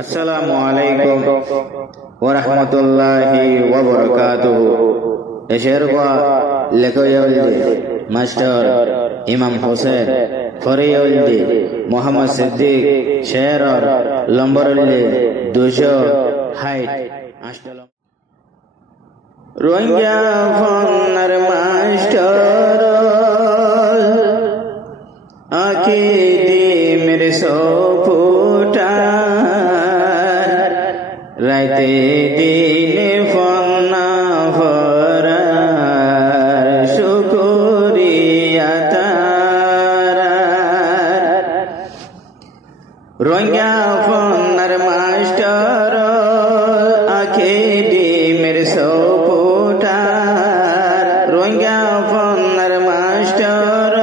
আসসালামু আলাইকুম ওয়া রাহমাতুল্লাহি ওয়া বারাকাতুহু। এশের বা লেখয়লদি মাস্টার ইমাম হোসেন ফরিয়লদি মোহাম্মদ সিদ্দিক শেরর লম্বরলদি 260 রোহিঙ্গা ফন্নার মাস্টার আকি দি মেরে সোপুটা রাইতে দিনে ফন্না ফরার শুকরিয়া তারার রোহিঙ্গা ফন্নার মাস্টার আখে দি মেরে সোপুটার রোহিঙ্গা ফন্নার মাস্টার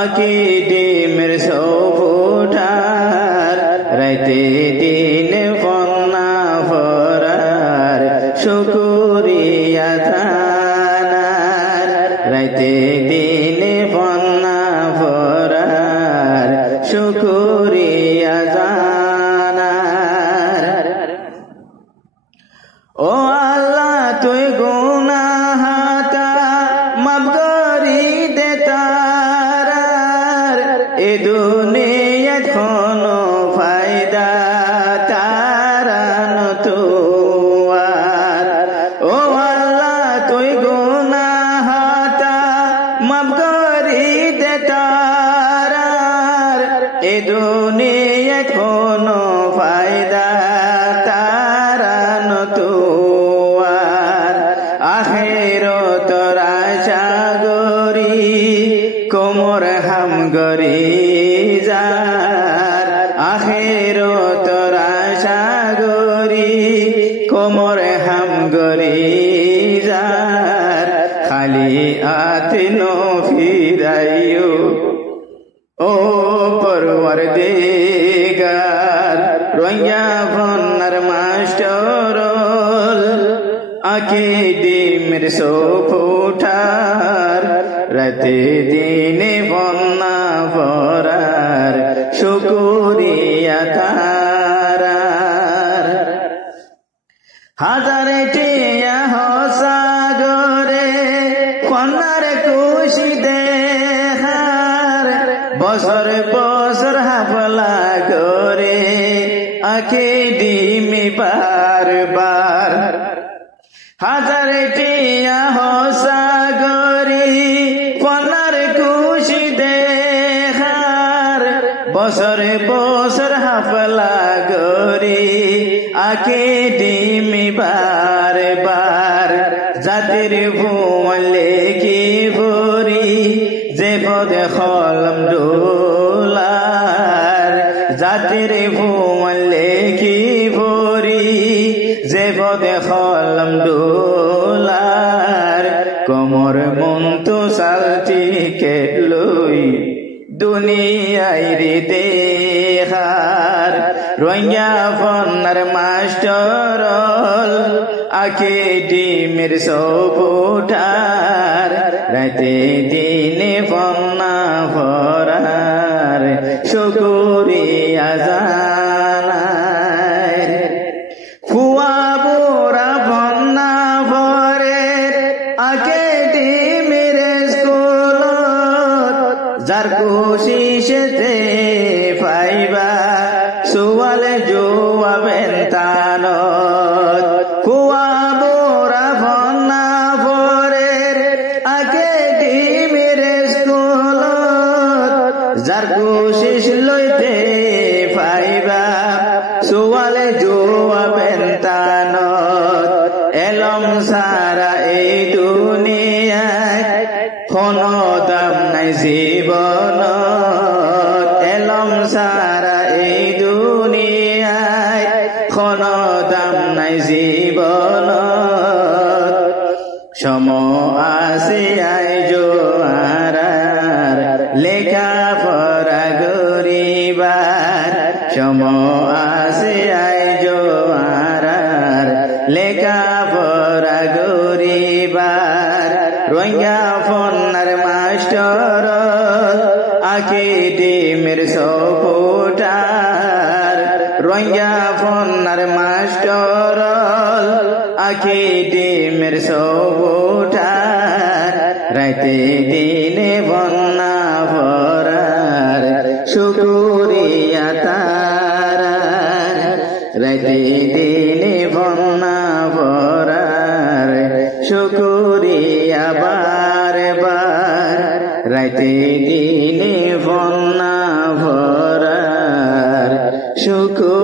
আখে দি মেরে সোপুটার রাইতে দিনে ফন্না ফরার শুকরিয়া তানার রাইতে দিনে ফন্না ফরার শুকরিয়া জানার। ও আল্লাহ তুই গুনাহাতা মাফ করি দে তারার এ দুনিয়াত কোনো ফায়দা তারা নতুয়ার। ও আল্লাহ তুই গুনাহাতা মাফ করি দে তারার এ দুনিয়াত কোনো ফায়দা তারা নতুয়ার। আখিরাত আশা করি কোমর হাম গরি যার আখিরাত আশা করি কোমর হাম গরি যার খালি আতিন ফিরাইও ও পরওয়ারদিগার। রোহিঙ্গা ফন্নার মাস্টার আঁকি দি মেরে সোপুটার রাতে দিনে ফন্না ফরার শুকরিয়া তারার। হাজারে টিয়া হসাগরে ফন্নার খুশি দেখার বছর বছর হাফলা করে আঁকি দিমি বারবার। হাজারে টিয়া হসাগরি ফন্নার খুশি দেখার বছর বছর হাফলা করে আঁকি দিমি বারবার। জাতির ভুমলে কি ভরি যে পদে খলম ডোলার জাতির ভুমলে কি ভরি যে পদে খলম ডোলার। কোমর মন্তু সালটি কে লই দুনিয়ায় রে দেখার। রোহিঙ্গা ফন্নার মাস্টার আঁকি দি মেরে সোপুটার রাতে দিনে ফন্না ফরার শুকরিয়া জানার। ফুয়া বোরা ফন্না ফরের আঁকি দি মেরে স্কুলত যার কোশিশেতে পাইবা সুয়ালে জোয়াবেন তানত। ফুয়া বোরা ফন্না ফরের আঁকি দি মেরে স্কুলত যার কোশিশ লইতে পাইবা সুয়ালে জোয়াবেন তানত। এলম সারা এই দুনিয়ায় কোনো দাম নাই জীবনত। এলম সারা এই দুনিয়ায় কোনো দাম নাই জীবনত। সম আসি আই জোয়ারার লেখা পড়া গরিবার সম আসি আই জোয়ারার লেখা পড়া গরিবার। রোহিঙ্গা ফন্নার মাস্টার আঁকি দি মেরে সোপুটার রোহিঙ্গা ফোনার মাস্টর আখি ডিমের সবুঠার রাইতে দিনে বন্যা ভরার শুকুরিয়া তারা রাইতে দিনে বন্যা ভরার শুকুরিয়া বার বার রাইতে দিনে বন্যা ভরার শুকুরিয়া